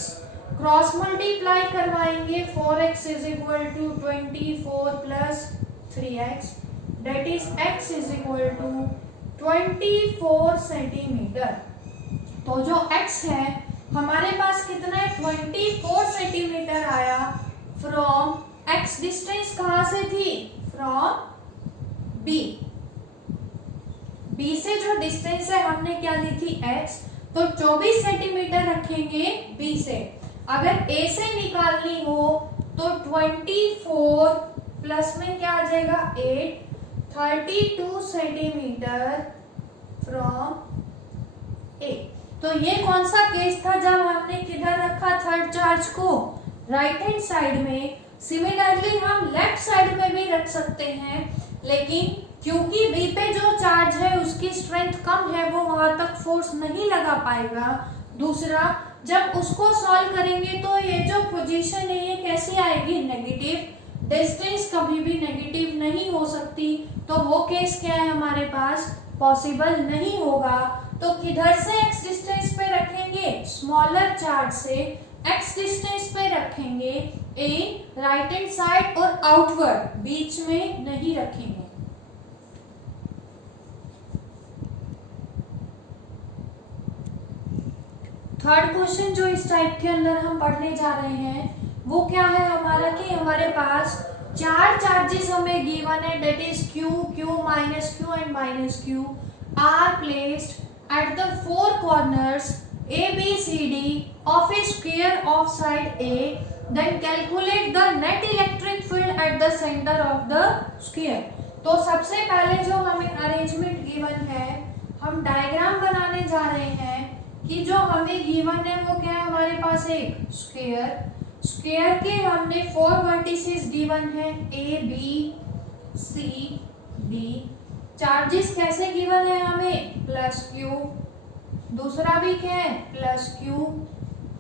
Cross multiply करवाएंगे, 4x is equal to 24 + 3x, that is x is equal to 24 centimetre. तो जो x है हमारे पास कितना है 24 सेंटीमीटर आया फ्रॉम x। डिस्टेंस कहां से थी, फ्रॉम B। B से जो डिस्टेंस है हमने क्या ली थी x, तो 24 सेंटीमीटर रखेंगे B से। अगर A से निकालनी हो तो 24 प्लस में क्या आ जाएगा 8, 32 सेंटीमीटर फ्रॉम A। तो ये कौन सा केस था जब हमने किधर रखा थर्ड चार्ज को, राइट हैंड साइड में। सिमिलरली हम लेफ्ट साइड में भी रख सकते हैं, लेकिन क्योंकि B पे जो चार्ज है उसकी स्ट्रेंथ कम है, वो वहां तक फोर्स नहीं लगा पाएगा। दूसरा, जब उसको सॉल्व करेंगे तो ये जो पोजीशन है ये कैसी आएगी, नेगेटिव। डिस्टेंस कभी भी नेगेटिव नहीं हो सकती, तो वो केस क्या है हमारे पास, पॉसिबल नहीं होगा। तो किधर से x डिस्टेंस पे रखेंगे, स्मॉलर चार्ज से x डिस्टेंस पे रखेंगे, ए राइट हैंड साइड और आउटवर्ड, बीच में नहीं रखेंगे। थर्ड क्वेश्चन जो इस टाइप के अंदर हम पढ़ने जा रहे हैं वो क्या है हमारा, कि हमारे पास चार चार्जेस हमें गिवन है, that is q, q minus q and minus q are placed at the four corners a b c d of a square of side a, then calculate the net electric field at the center of the square। तो सबसे पहले जो हमें अरेंजमेंट गिवन है, हम डायग्राम बनाने जा रहे हैं कि जो हमें गिवन है वो क्या है, हमारे पास एक स्क्वायर, स्क्वायर के हमने फोर वर्टिसेस गिवन है A B C D. Charges कैसे गिवन है हमें, प्लस क्यू, दूसरा भी क्या है plus Q,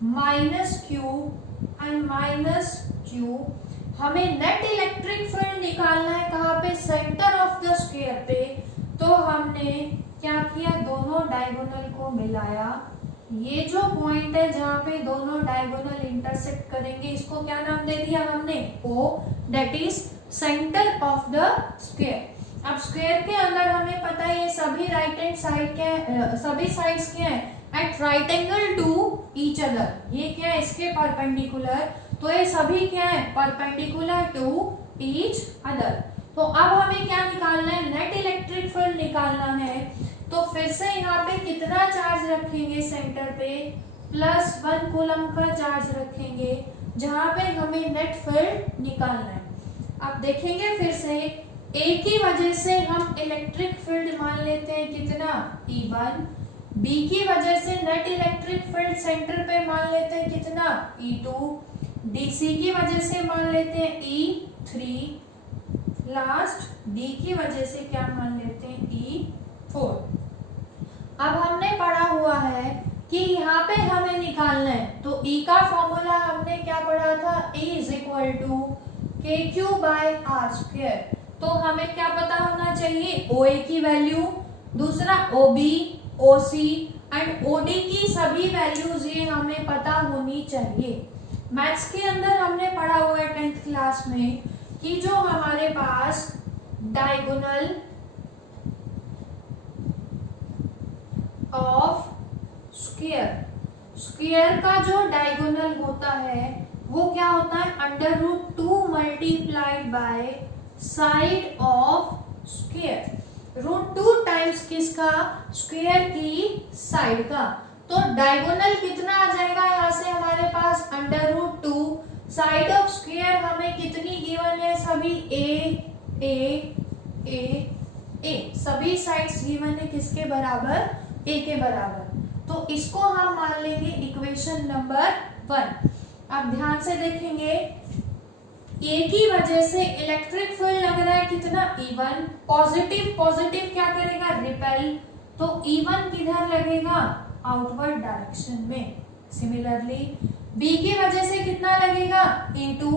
minus Q and minus Q. हमें नेट इलेक्ट्रिक फील्ड निकालना है कहाँ पे, सेंटर ऑफ द स्क्वायर पे। तो हमने क्या किया, दोनों डायगोनल को मिलाया। ये जो पॉइंट है जहाँ पे दोनों डायगोनल इंटरसेक्ट करेंगे, इसको क्या नाम दे दिया हमने, O, that is centre of the square. अब स्क्वायर के अंदर हमें पता है ये सभी राइट हैंड साइड क्या है, सभी साइड्स क्या है, at right angle to each other. ये क्या है, इसके परपेंडिकुलर, तो ये सभी क्या है, परपेंडिकुलर टू ईच अदर। तो अब हमें क्या निकालना है, नेट इलेक्ट्रिक फील्ड निकालना है। तो फिर से यहाँ पे कितना चार्ज रखेंगे सेंटर पे, +1 कूलम का चार्ज रखेंगे, जहां पे हमें नेट फील्ड निकालना है। अब देखेंगे फिर से, ए की वजह से हम इलेक्ट्रिक फील्ड मान लेते हैं कितना, E1, बी की वजह से नेट इलेक्ट्रिक फील्ड सेंटर पे मान लेते हैं कितना, E2, डीसी की वजह से मान लेते हैं E3, लास्ट डी की वजह से क्या मान लेते हैं, E4। अब हमने पढ़ा हुआ है कि यहाँ पे हमें निकालना है, तो E का फॉर्मूला हमने क्या पढ़ा था, E = KQ/R²। तो हमें क्या पता होना चाहिए, OA की वैल्यू, दूसरा OB, OC एंड OD की सभी वैल्यूज ये हमें पता होनी चाहिए। मैथ्स के अंदर हमने पढ़ा हुआ है 10th क्लास में कि जो हमारे पास डायगोनल ऑफ स्क्वायर, स्क्वायर का जो डायगोनल होता है वो क्या होता है, √2 multiplied by side of square. √2 times किसका, स्क्वायर की साइड का। तो डायगोनल कितना आ जाएगा यहाँ से हमारे पास, √2, साइड ऑफ स्क्वायर हमें कितनी गिवन है, सभी ए, सभी साइड्स गिवन है किसके बराबर, ए के बराबर। तो इसको हम मान लेंगे इक्वेशन नंबर 1। अब ध्यान से देखेंगे, ए की वजह से इलेक्ट्रिक फील्ड लग रहा है कितना, E1, पॉजिटिव, पॉजिटिव क्या करेगा, रिपेल, तो E1 किधर लगेगा, आउटवर्ड डायरेक्शन में। सिमिलरली बी की वजह से कितना लगेगा, E2,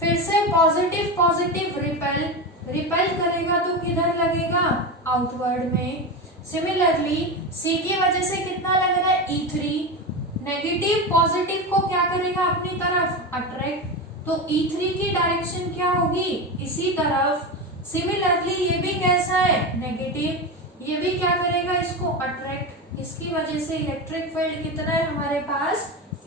फिर से पॉजिटिव पॉजिटिव रिपेल, रिपेल करेगा तो किधर लगेगा, आउटवर्ड में। सिमिलरली सी की वजह से कितना लग रहा है, E3, नेगेटिव पॉजिटिव को क्या करेगा, अपनी तरफ अट्रैक्ट, तो E3 की डायरेक्शन क्या होगी, इसी तरफ। सिमिलरली ये भी कैसा है, नेगेटिव, ये भी क्या करेगा, इसको अट्रैक्ट, इसकी वजह से इलेक्ट्रिक फील्ड कितना है हमारे पास,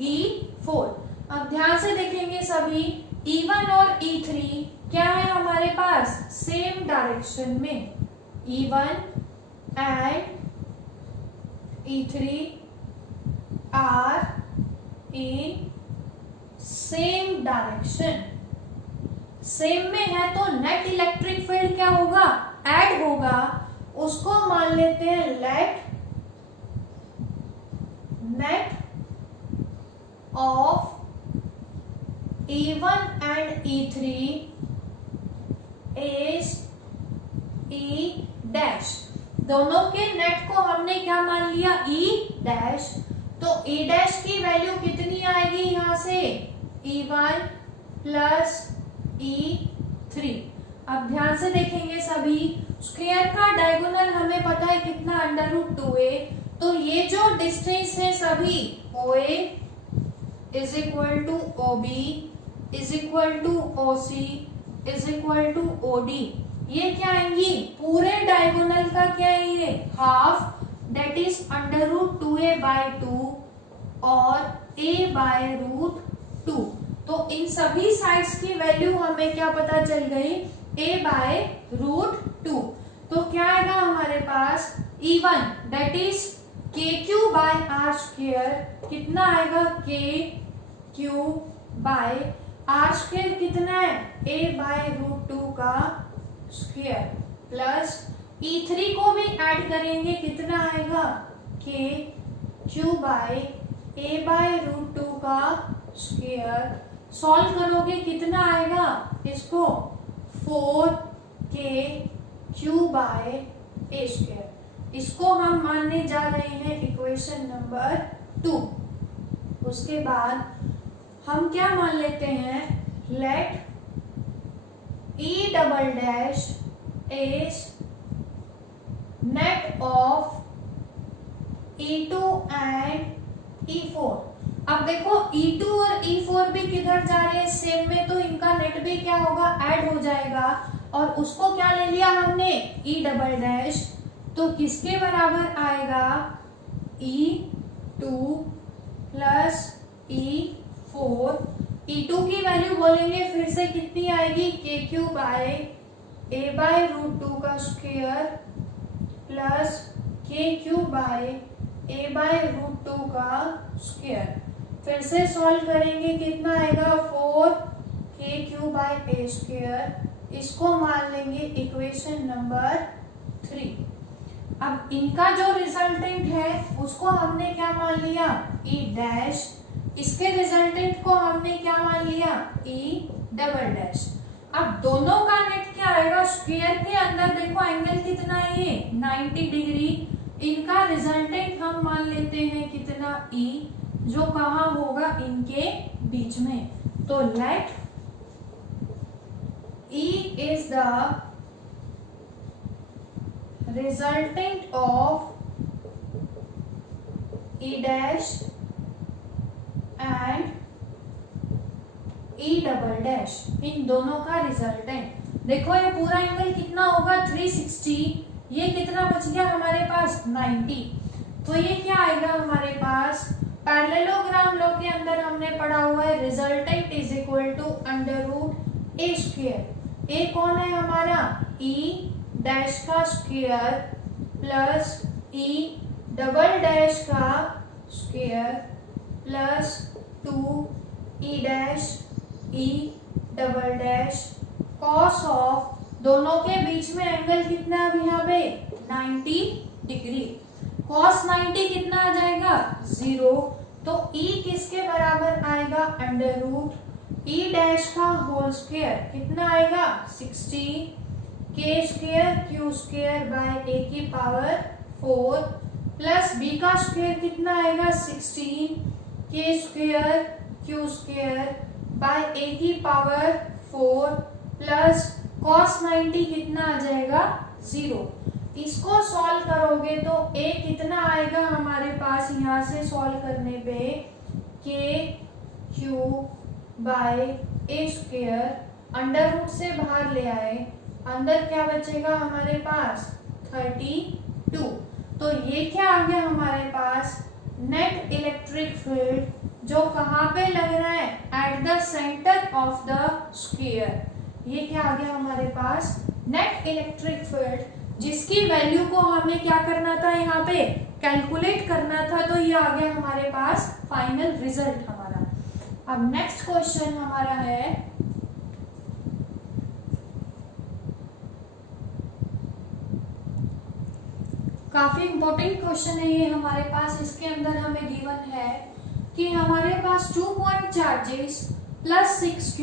E4। अब ध्यान से देखेंगे सभी, E1 और E3 क्या है हमारे पास, सेम डायरेक्शन में, E1 and E3 are in same direction, same में है तो नेट इलेक्ट्रिक फील्ड क्या होगा, ऐड होगा, उसको मान लेते हैं let net of E1 and E3 is E'। दोनों के नेट को हमने क्या मान लिया, E'। तो E डैश की वैल्यू कितनी आएगी यहाँ से, E1 प्लस E3। अब ध्यान से देखेंगे सभी, स्क्वायर का डायगोनल हमें पता है कितना, √2a। तो ये जो डिस्टेंस है सभी, OA is equal to OB is equal to OC is equal to OD, ये क्या आएंगी, पूरे डायगोनल का क्या है ये, हाफ, दैट इज √2a/2 और a/√2। तो इन सभी साइड्स की वैल्यू हमें क्या पता चल गई, a/√2। तो क्या आएगा हमारे पास, E1 दैट इज KQ/r², कितना आएगा, KQ/r² कितना है, a/√2 का स्क्वायर, प्लस E3 को भी ऐड करेंगे, कितना आएगा, KQ/a/√2 का स्क्वायर। सॉल्व करोगे कितना आएगा इसको, 4KQ/a²। इसको हम मानने जा रहे हैं इक्वेशन नंबर 2। उसके बाद हम क्या मान लेते हैं, let E" is net of E2 and E4। अब देखो E2 और E4 भी किधर जा रहे हैं, सेम में, तो इनका नेट भी क्या होगा, ऐड हो जाएगा। और उसको क्या ले लिया हमने, E", तो किसके बराबर आएगा, E2 प्लस E4। E2 की वैल्यू बोलेंगे फिर से कितनी आएगी, KQ/a/√2 का स्क्वायर प्लस KQ/a/√2 का स्क्वायर। फिर से सॉल्व करेंगे, कितना आएगा, 4KQ/a²। इसको मान लेंगे इक्वेशन नंबर 3। अब इनका जो रिजल्टेंट है उसको हमने क्या मान लिया, E'। इसके रिजल्टेंट को हमने क्या मान लिया, E'। अब दोनों का नेट क्या आएगा, स्क्वायर के अंदर देखो एंगल कितना है ये, 90 डिग्री। इनका रिजल्टेंट हम मान लेते हैं कितना, E, जो कहाँ होगा, इनके बीच में। तो let E is the resultant of E' and E', इन दोनों का रिजल्टेंट। देखो ये पूरा एंगल कितना होगा, 360। ये कितना बच गया हमारे पास, 90। तो ये क्या आएगा हमारे पास, पैरेललोग्राम लॉ के अंदर हमने पढ़ा हुआ है, resultant is equal to √a²। A कौन है हमारा, E' का स्क्वायर प्लस E" का square plus 2E' cos of, दोनों के बीच में एंगल कितना है यहाँ पे, 90 डिग्री। कॉस 90 कितना आ जाएगा, 0। तो E किसके बराबर आएगा, √E' का होल स्क्वायर, कितना आएगा, 16K²Q²/a⁴ प्लस B का स्क्वायर कितना आएगा, 16K²Q²/a⁴ प्लस cos 90 कितना आ जाएगा, 0। इसको सॉल्व करोगे तो a कितना आएगा हमारे पास, यहाँ से सॉल्व करने पे KQ/a², अंडर रूट से बाहर ले आए, अंदर क्या बचेगा हमारे पास, 32। तो ये क्या आ गया हमारे पास, नेट इलेक्ट्रिक फील्ड, जो कहाँ पे लग रहा है, at the centre of the square. ये क्या आ गया हमारे पास, नेट इलेक्ट्रिक फील्ड, जिसकी वैल्यू को हमें क्या करना था, यहाँ पे कैलकुलेट करना था। तो ये आ गया हमारे पास फाइनल रिजल्ट हमारा। अब नेक्स्ट क्वेश्चन हमारा है, काफी इंपॉर्टेंट क्वेश्चन है ये हमारे पास। इसके अंदर हमें गिवन है कि हमारे पास 2 point charges +6Q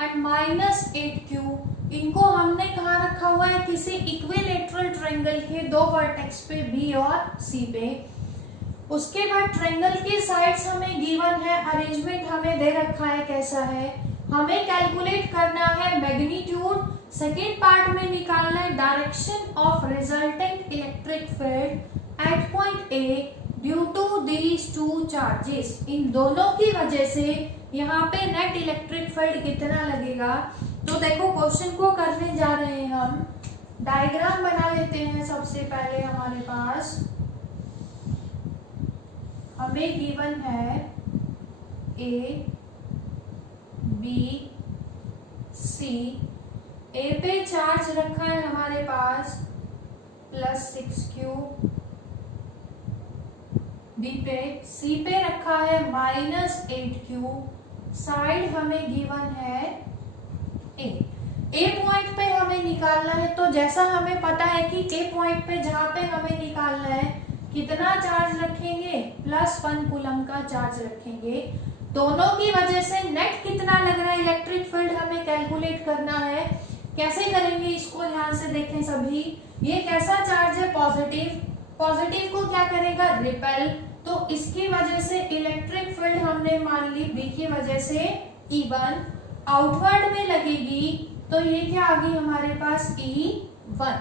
and -8Q, इनको हमने कहाँ रखा हुआ है, किसी इक्विलेटरल ट्रायंगल के दो वर्टेक्स पे B और C पे। उसके बाद ट्रायंगल की साइड्स हमें गिवन है, अरेंजमेंट हमें दे रखा है कैसा है, हमें कैलकुलेट करना है मैग्नीट्यूड, सेकेंड पार्ट में निकालना है direction of resultant electric field at point A due to these two charges. इन दोनों की वजह से यहाँ पे नेट इलेक्ट्रिक फील्ड कितना लगेगा। तो देखो क्वेश्चन को करने जा रहे हैं हम, डायग्राम बना लेते हैं। सबसे पहले हमारे पास हमें गिवन है ए बी सी, ए पे चार्ज रखा है हमारे पास +6Q, बी पे सी पे रखा है -8Q, साइड हमें गिवन है ए पॉइंट पे हमें निकालना है। तो जैसा हमें पता है कि ए पॉइंट पे जहां पे हमें निकालना है कितना चार्ज रखेंगे, +1 कूलम का चार्ज रखेंगे। दोनों की वजह से नेट कितना लग रहा है इलेक्ट्रिक फील्ड हमें कैलकुलेट करना है। कैसे करेंगे इसको ध्यान से देखें सभी। ये कैसा चार्ज है, पॉजिटिव, पॉजिटिव को क्या करेगा, रिपेल। तो इसकी वजह से इलेक्ट्रिक फील्ड हमने मान ली बी की वजह से E1 आउटवर्ड में लगेगी। तो ये क्या आ गई हमारे पास E1।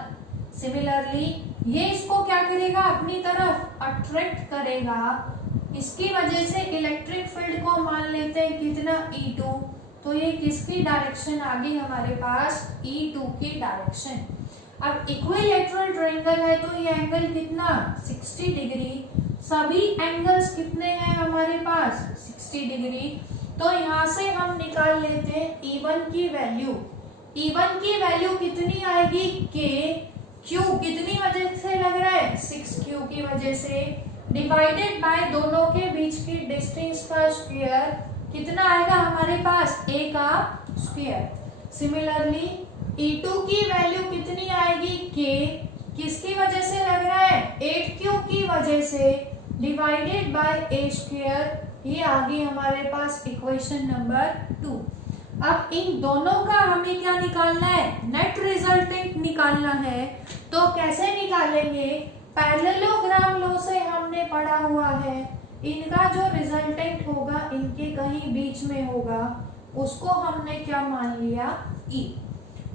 सिमिलरली ये इसको क्या करेगा, अपनी तरफ अट्रैक्ट करेगा। इसकी वजह से इलेक्ट्रिक फील्ड को मान लेते हैं कितना, E2। तो ये किसकी डायरेक्शन आ गई हमारे पास, E2 की डायरेक्शन। अब इक्विलैटरल ट्रायंगल है तो ये एंगल कितना, 60 डिग्री। सभी एंगल्स कितने हैं हमारे पास, 60 डिग्री। तो यहाँ से हम निकाल लेते हैं E1 की वैल्यू। E1 की वैल्यू कितनी आएगी, K, Q कितनी वजह से लग रहा है, 6Q की वजह से, डिवाइडेड बाय दोनों के बीच की डिस्टेंस का स्क्वायर कितना आएगा हमारे पास, A का स्क्वायर। सिमिलरली E2 की वैल्यू कितनी आएगी, K किसकी वजह से लग रहा है, 8Q की वजह से, डिवाइडेड बाय A स्क्वायर। ये आ गई हमारे पास इक्वेशन नंबर 2। अब इन दोनों का हमें क्या निकालना है, नेट रिजल्टेंट निकालना है। तो कैसे निकालेंगे, पैरेललोग्राम लॉ से हमने पढ़ा हुआ है, इनका जो रिजल्टेंट होगा इनके कहीं बीच में होगा, उसको हमने क्या मान लिया, E।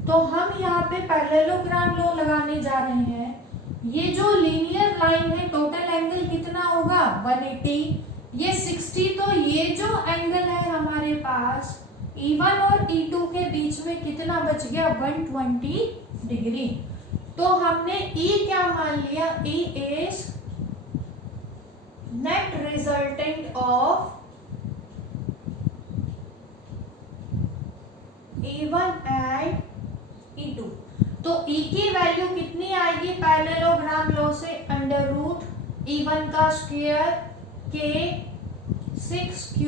तो हम यहाँ पे पैरेललोग्राम लॉ लगाने जा रहे हैं। ये जो लीनियर लाइन है टोटल एंगल कितना होगा, 180। ये 60, तो ये जो एंगल है हमारे पास E1 और E2 के बीच में कितना बच गया, 120 डिग्री। तो हमने E क्या मान लिया, E is net resultant of E1 and E2। तो E की वैल्यू कितनी आएगी पैरेललोग्राम लॉ से, √E1 का square K 6Q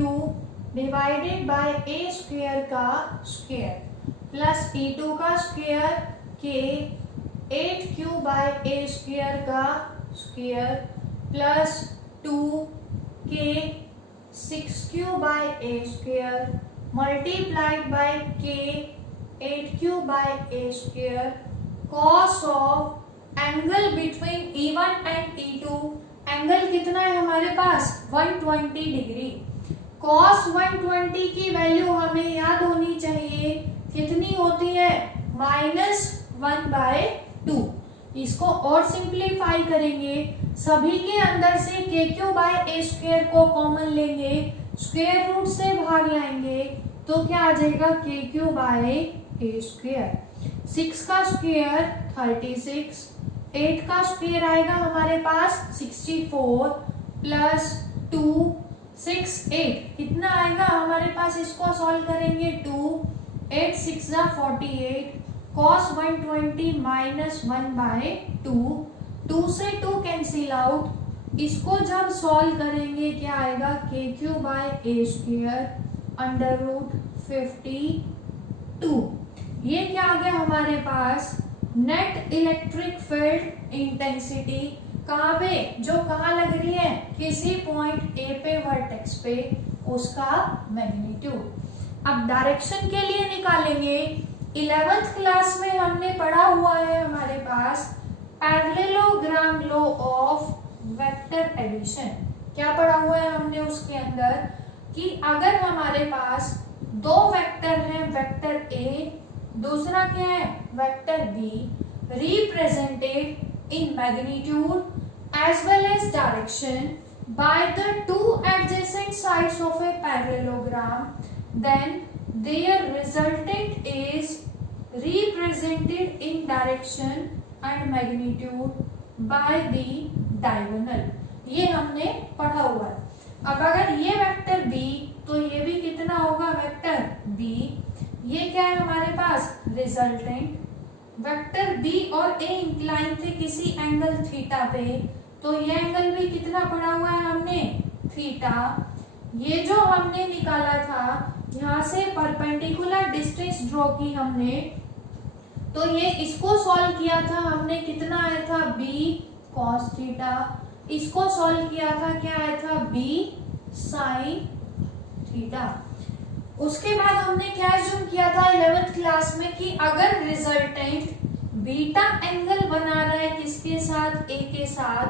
divided by A square का स्क्वायर प्लस E2 का square K 8Q by A square का square plus 2K 6Q by A square multiplied by K 8Q by A square cos of angle between E1 and E2। Angle कितना है हमारे पास, 120 डिग्री। cos 120 की वैल्यू हमें याद होनी चाहिए, कितनी होती है, -1/2। इसको और सिंप्लीफाई करेंगे, सभी के अंदर से KQ बाय A स्क्वायर को कॉमन लेंगे, स्क्वायर रूट से भाग लाएंगे, तो क्या आ जाएगा, KQ बाय A स्क्वायर। 6 का स्क्वायर 36, 8 का स्क्वायर आएगा हमारे पास 64 प्लस 2 6 8 कितना आएगा हमारे पास, इसको सॉल्व करेंगे 2 8 6 48 cos 120 -1/2। 2 से 2 कैंसिल आउट, इसको जब सॉल्व करेंगे क्या आएगा, KQ बाय A स्क्वायर √52। ये क्या आ गया हमारे पास, नेट इलेक्ट्रिक फील्ड इंटेंसिटी। कहाँ पे, जो कहाँ लग रही है, किसी पॉइंट A पे वर्टेक्स पे, उसका मैग्नीट्यूड। अब डायरेक्शन के लिए निकालेंगे। 11th क्लास में हमने पढ़ा हुआ है हमारे पास parallelogram law of vector addition. क्या पढ़ा हुआ है हमने उसके अंदर कि अगर हमारे पास दो वेक्टर हैं, वेक्टर ए, दूसरा क्या है vector B, represented in magnitude as well as direction by the two adjacent sides of a parallelogram, then their resultant is represented in direction and magnitude by the diagonal। ये हमने पढ़ा हुआ है। अब अगर ये वेक्टर b तो ये भी कितना होगा वेक्टर b। ये क्या है हमारे पास रिजल्टेंट, वेक्टर b और a इंक्लाइन थे किसी एंगल थीटा पे, तो ये एंगल भी कितना पढ़ा हुआ है हमने थीटा। ये जो हमने निकाला था यहाँ से परपेंडिकुलर डिस्टेंस ड्रॉ की हमने, तो ये इसको सॉल्व किया था हमने, कितना आया था b cos थीटा, इसको सॉल्व किया था क्या आया था b sin थीटा। उसके बाद हमने क्या एज्यूम किया था 11th क्लास में कि अगर रिजल्टेंट बीटा एंगल बना रहा है किसके साथ a के साथ,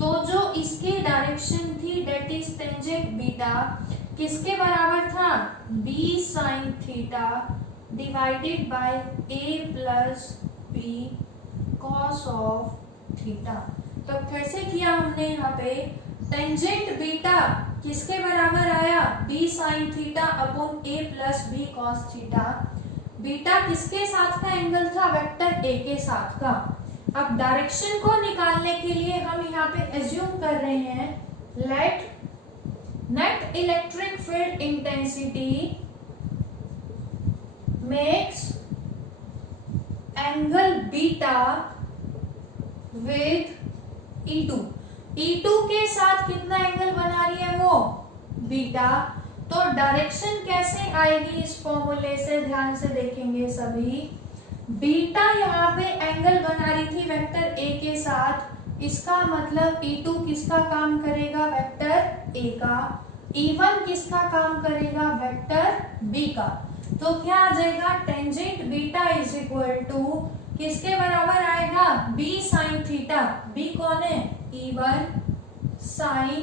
तो जो इसकी डायरेक्शन थी डेट इज टेंजेंट बीटा किसके बराबर था b sin theta divided by a plus b cos of theta. तो कैसे किया हमने यहाँ पे, टेंजेंट बीटा किसके बराबर आया b sin theta upon a plus b cos theta. Beta किसके साथ का एंगल था वेक्टर a के साथ का। अब डायरेक्शन को निकालने के लिए हम यहाँ पे एज्यूम कर रहे हैं let net electric field intensity makes angle beta with E2। E2 के साथ कितना एंगल बना रही है वो बीटा। तो डायरेक्शन कैसे आएगी इस फॉर्मूले से, ध्यान से देखेंगे सभी। बीटा यहाँ पे एंगल बना रही थी वेक्टर a के साथ, इसका मतलब E2 किसका काम करेगा वेक्टर a का, E1 किसका काम करेगा वेक्टर b का। तो क्या आ जाएगा tangent beta is equal to किसके बराबर आएगा b sin थीटा, b कौन है E1 sin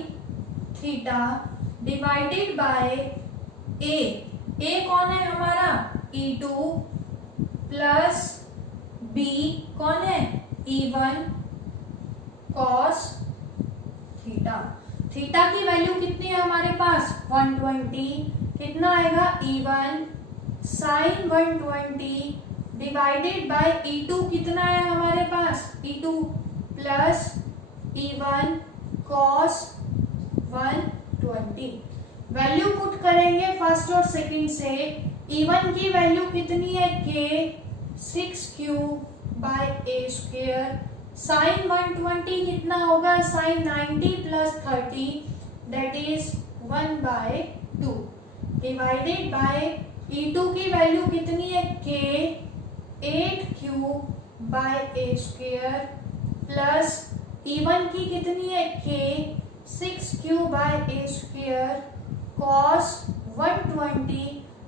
theta divided by a कौन है हमारा E2 प्लस b कौन है E1 cos थीटा। थीटा की वैल्यू कितनी है हमारे पास 120, कितना आएगा E1 sin 120 divided by E2 कितना है हमारे पास E2 plus E1 cos 120। Value put करेंगे फर्स्ट और सेकंड से। E1 की वैल्यू कितनी है k 6q by a square, sine 120 कितना होगा sine 90 plus 30 that is 1/2 divided by E2 की वैल्यू कितनी है k 8q by a square plus E1 की कितनी है k 6q by a square cos 120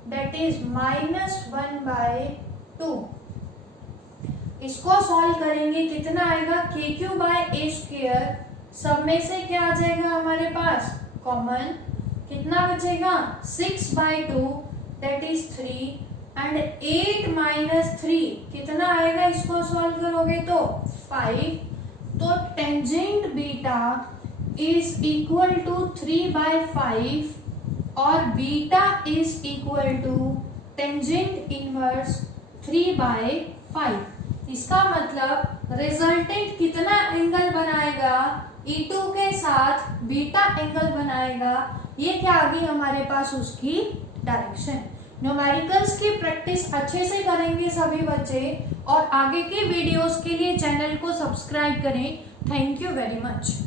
that is -1/2। इसको सॉल्व करेंगे कितना आएगा kq बाय a स्क्वायर, सब में से क्या आ जाएगा हमारे पास कॉमन, कितना बचेगा 6/2 दैट इज 3 एंड 8 माइनस 3 कितना आएगा, इसको सॉल्व करोगे तो 5। तो tangent beta is equal to 3/5 और beta is equal to tangent inverse 3/5। इसका मतलब रिजल्टेंट कितना एंगल बनाएगा E2 के साथ बीटा एंगल बनाएगा। ये क्या आ गई हमारे पास उसकी डायरेक्शन। न्यूमेरिकल्स की प्रैक्टिस अच्छे से करेंगे सभी बच्चे और आगे के वीडियोस के लिए चैनल को सब्सक्राइब करें। Thank you very much.